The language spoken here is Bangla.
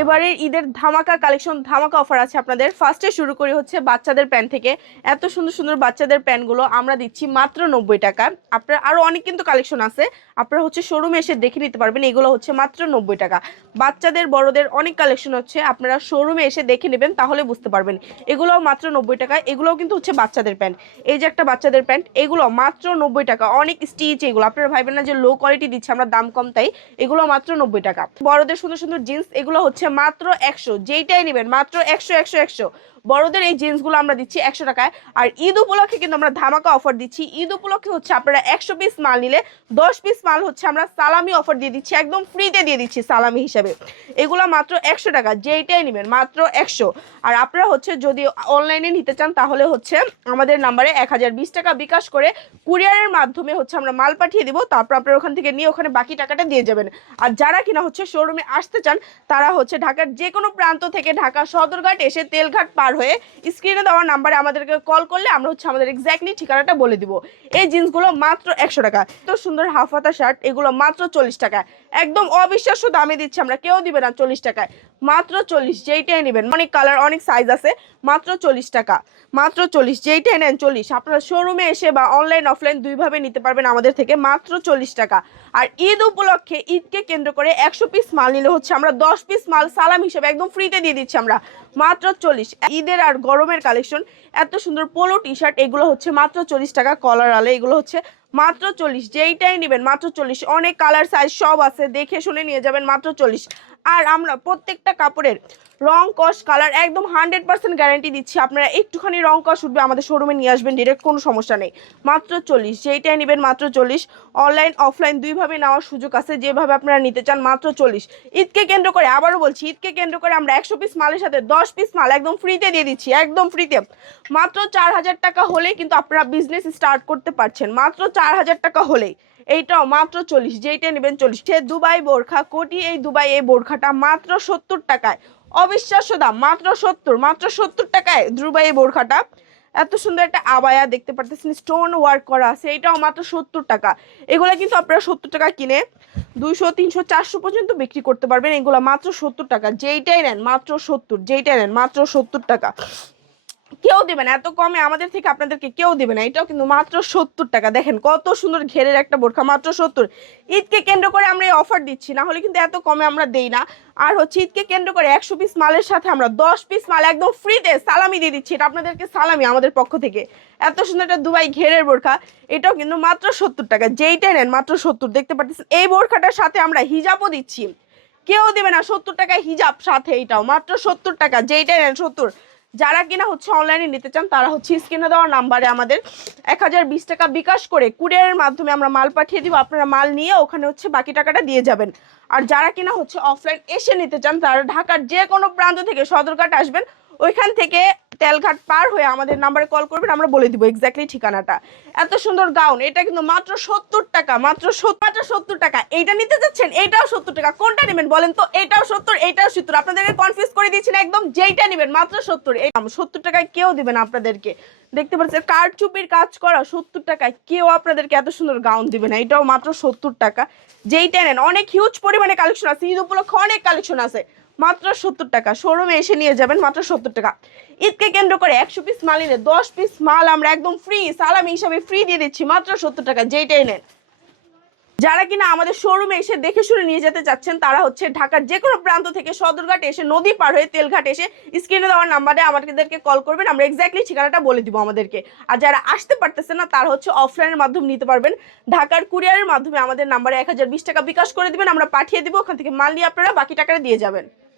এবারে ঈদের ধামাকা কালেকশন ধামাকা অফার আছে আপনাদের। ফার্স্টে শুরু করি হচ্ছে বাচ্চাদের প্যান্ট থেকে। এত সুন্দর সুন্দর বাচ্চাদের প্যান্টগুলো আমরা দিচ্ছি মাত্র নব্বই টাকা। আপনার আরও অনেক কিন্তু কালেকশন আছে। আপনারা হচ্ছে শোরুমে এসে দেখে নিতে পারবেন, এগুলো হচ্ছে মাত্র নব্বই টাকা। বাচ্চাদের, বড়দের অনেক কালেকশন হচ্ছে, আপনারা শোরুমে এসে দেখে নেবেন, তাহলে বুঝতে পারবেন। এগুলোও মাত্র নব্বই টাকা, এগুলোও কিন্তু হচ্ছে বাচ্চাদের প্যান্ট এই যে একটা বাচ্চাদের প্যান্ট এগুলো মাত্র নব্বই টাকা। অনেক স্টিচ এগুলো। আপনারা ভাইবেন না যে লো কোয়ালিটি দিচ্ছে, আমরা দাম কম, তাই এগুলো মাত্র নব্বই টাকা। বড়দের সুন্দর সুন্দর জিন্স এগুলো হচ্ছে মাত্র একশো। যেইটাই নেবেন মাত্র একশো একশো একশো। বড়দের এই জিন্সগুলো আমরা দিচ্ছি একশো টাকায়। আর ঈদ উপলক্ষে কিন্তু আমরা ধামাকা অফার দিচ্ছি। ঈদ উপলক্ষে হচ্ছে আপনারা একশো পিস মাল নিলে দশ পিস মাল হচ্ছে আমরা সালামি অফার দিয়ে দিচ্ছি, একদম ফ্রিতে দিয়ে দিচ্ছি সালামি হিসাবে। এগুলো মাত্র একশো টাকা, যেইটাই নেবেন মাত্র একশো। আর আপনারা হচ্ছে যদি অনলাইনে নিতে চান, তাহলে হচ্ছে আমাদের নাম্বারে এক হাজার বিশ টাকা বিকাশ করে কুরিয়ারের মাধ্যমে হচ্ছে আমরা মাল পাঠিয়ে দিব। তারপর আপনারা ওখান থেকে নিয়ে ওখানে বাকি টাকাটা দিয়ে যাবেন। আর যারা কিনা হচ্ছে শোরুমে আসতে চান, তারা হচ্ছে ঢাকার যে কোনো প্রান্ত থেকে ঢাকা সদরঘাট এসে তেলঘাট পার হয়ে স্ক্রিনে দেওয়ার নাম্বারে আমাদেরকে কল করলে আমরা হচ্ছে আমাদের এক্স্যাক্টলি ঠিকানাটা বলে দিব। এই জিন্সগুলো মাত্র একশো টাকা। এত সুন্দর হাফ হাতা শার্ট এগুলো মাত্র চল্লিশ টাকা একদম অবিশ্বাস্য দামে দিচ্ছে আমরা, কেউ দিবে না চল্লিশ টাকায়। মাত্র চল্লিশ যেইটাই নেবেন। অনেক কালার অনেক সাইজ আছে। মাত্র চল্লিশ টাকা। মাত্র চল্লিশ যেইটাই নেন চল্লিশ। আপনারা শোরুমে এসে বা অনলাইন অফলাইন দুইভাবে নিতে পারবেন আমাদের থেকে মাত্র চল্লিশ টাকা। আর ঈদ উপলক্ষে ঈদকে কেন্দ্র করে একশো পিস মাল নিলে হচ্ছে আমরা দশ পিস মাল সালাম হিসেবে একদম ফ্রিতে দিয়ে দিচ্ছি আমরা। মাত্র চল্লিশ। ঈদের আর গরমের কালেকশন এত সুন্দর পোলো টি শার্ট এগুলো হচ্ছে মাত্র চল্লিশ টাকা। কলার আলে এগুলো হচ্ছে মাত্র চল্লিশ। যেইটাই নেবেন মাত্র চল্লিশ। অনেক কালার সাইজ সব আছে। দেখে শুনে নিয়ে যাবেন মাত্র চল্লিশ। আর আমরা প্রত্যেকটা কাপড়ের রং কস কালার একদম হান্ড্রেড পার্সেন্ট গ্যারান্টি দিচ্ছি। আপনারা একটুখানি রং কস উঠবে আমাদের শোরুমে নিয়ে আসবেন ডিরেক্ট কোনো সমস্যা নেই। মাত্র চল্লিশ, যেইটাই নেবেন মাত্র চল্লিশ। অনলাইন অফলাইন দুইভাবে নেওয়ার সুযোগ আছে, যেভাবে আপনারা নিতে চান মাত্র চল্লিশ। ঈদকে কেন্দ্র করে আবারও বলছি, ঈদকে কেন্দ্র করে আমরা একশো পিস মালের সাথে দশ পিস মাল একদম ফ্রিতে দিয়ে দিচ্ছি, একদম ফ্রিতে মাত্র চার হাজার টাকা হলেই কিন্তু আপনারা বিজনেস স্টার্ট করতে পারছেন। মাত্র চার হাজার টাকা হলেই। এইটাও মাত্র চল্লিশ, যেইটা নেবেন চল্লিশ। সে দুবাই বোরখা, কোটি এই দুবাই এই বোরখাটা মাত্র সত্তর টাকায়। অবিশ্বাস্য দাম, মাত্র সত্তর মাত্র সত্তর টাকায় দুবাই এই বোরখাটা। এত সুন্দর একটা আবায়া দেখতে পারতেছেন স্টোন ওয়ার্ক করা আছে এটাও মাত্র সত্তর টাকা। এগুলো কিন্তু আপনারা সত্তর টাকা কিনে দুইশো, তিনশো, চারশো পর্যন্ত বিক্রি করতে পারবেন। এগুলো মাত্র সত্তর টাকা, যেইটাই নেন মাত্র সত্তর, যেইটাই নেন মাত্র সত্তর টাকা। কেউ দেবে না, এত কমে আমাদের থেকে আপনাদেরকে কেউ দেবে না। এটাও কিন্তু মাত্র সত্তর টাকা। দেখেন কত সুন্দর ঘেরের একটা বোরখা, মাত্র সত্তর। ঈদকে কেন্দ্র করে আমরা এই অফার দিচ্ছি, না হলে কিন্তু এত কমে আমরা দেই না। আর হচ্ছে ঈদকে কেন্দ্র করে একশো পিস মালের সাথে আমরা দশ পিস মাল একদম ফ্রিতে সালামি দিয়ে দিচ্ছি। এটা আপনাদেরকে সালামি আমাদের পক্ষ থেকে। এত সুন্দর একটা দুবাই ঘেরের বোরখা, এটাও কিন্তু মাত্র সত্তর টাকা। যেইটাই নেন মাত্র সত্তর, দেখতে পাচ্ছেন এই বোরখাটার সাথে আমরা হিজাবও দিচ্ছি। কেউ দেবে না সত্তর টাকায় হিজাব সাথে এইটাও মাত্র সত্তর টাকা। যেইটা নেন সত্তর যারা কিনা হচ্ছে অনলাইনে নিতে চান, তারা হচ্ছে স্ক্রিনে দেওয়ার নাম্বারে আমাদের এক হাজার বিশ টাকা বিকাশ করে কুরিয়ারের মাধ্যমে আমরা মাল পাঠিয়ে দিব, আপনারা মাল নিয়ে ওখানে হচ্ছে বাকি টাকাটা দিয়ে যাবেন। আর যারা কিনা হচ্ছে অফলাইন এসে নিতে চান, তারা ঢাকার যে কোনো প্রান্ত থেকে সদরঘাট আসবেন, ওইখান থেকে তেলঘাট পার হয়ে আমাদের নাম্বারে কল করবেন, আমরা বলে দিব এক্স্যাক্টলি ঠিকানাটা। এত সুন্দর গাউন এটা কিন্তু মাত্র সত্তর টাকা, মাত্র মাত্র সত্তর টাকা। এইটা নিতে যাচ্ছেন, এটাও সত্তর টাকা। কোনটা নেবেন বলেন তো? এটাও সত্তর এটাও সত্তর। আপনাদেরকে কনফিউজ করে দিয়েছেন একদম যেইটা নেবেন, মাত্র সত্তর। এই সত্তর টাকায় কেউ দিবেন আপনাদেরকে। দেখতে পাচ্ছেন কারচুপির কাজ করা, সত্তর টাকায় কেউ আপনাদেরকে এত সুন্দর গাউন দিবে না। এটাও মাত্র সত্তর টাকা। যেইটা নেন, অনেক হিউজ পরিমাণে কালেকশন আছে, ঈদ উপলক্ষে অনেক কালেকশন আছে। মাত্র সত্তর টাকা। শোরুমে এসে নিয়ে যাবেন মাত্র সত্তর টাকা। ঈদকে কেন্দ্র করে একশো পিস মাল এনে, দশ পিস মাল আমরা একদম ফ্রি সালামি হিসাবে ফ্রি দিয়ে দিচ্ছি মাত্র সত্তর টাকা, যেইটাই নেন। যারা কিনা আমাদের শোরুমে এসে দেখে শুনে নিয়ে যেতে চাচ্ছেন, তারা হচ্ছে ঢাকার যে কোনো প্রান্ত থেকে সদরঘাট এসে নদী পার হয়ে তেলঘাট এসে স্ক্রিনে দেওয়ার নাম্বারে আমাদেরকে কল করবেন, আমরা এক্স্যাক্টলি ঠিকানাটা বলে দিব আমাদেরকে। আর যারা আসতে পারতেছে না, তারা হচ্ছে অফলাইনের মাধ্যমে নিতে পারবেন। ঢাকার কুরিয়ারের মাধ্যমে আমাদের নাম্বারে এক হাজার বিশ টাকা বিকাশ করে দিবেন, আমরা পাঠিয়ে দিব, ওখান থেকে মাল নিয়ে আপনারা বাকি টাকাটা দিয়ে যাবেন।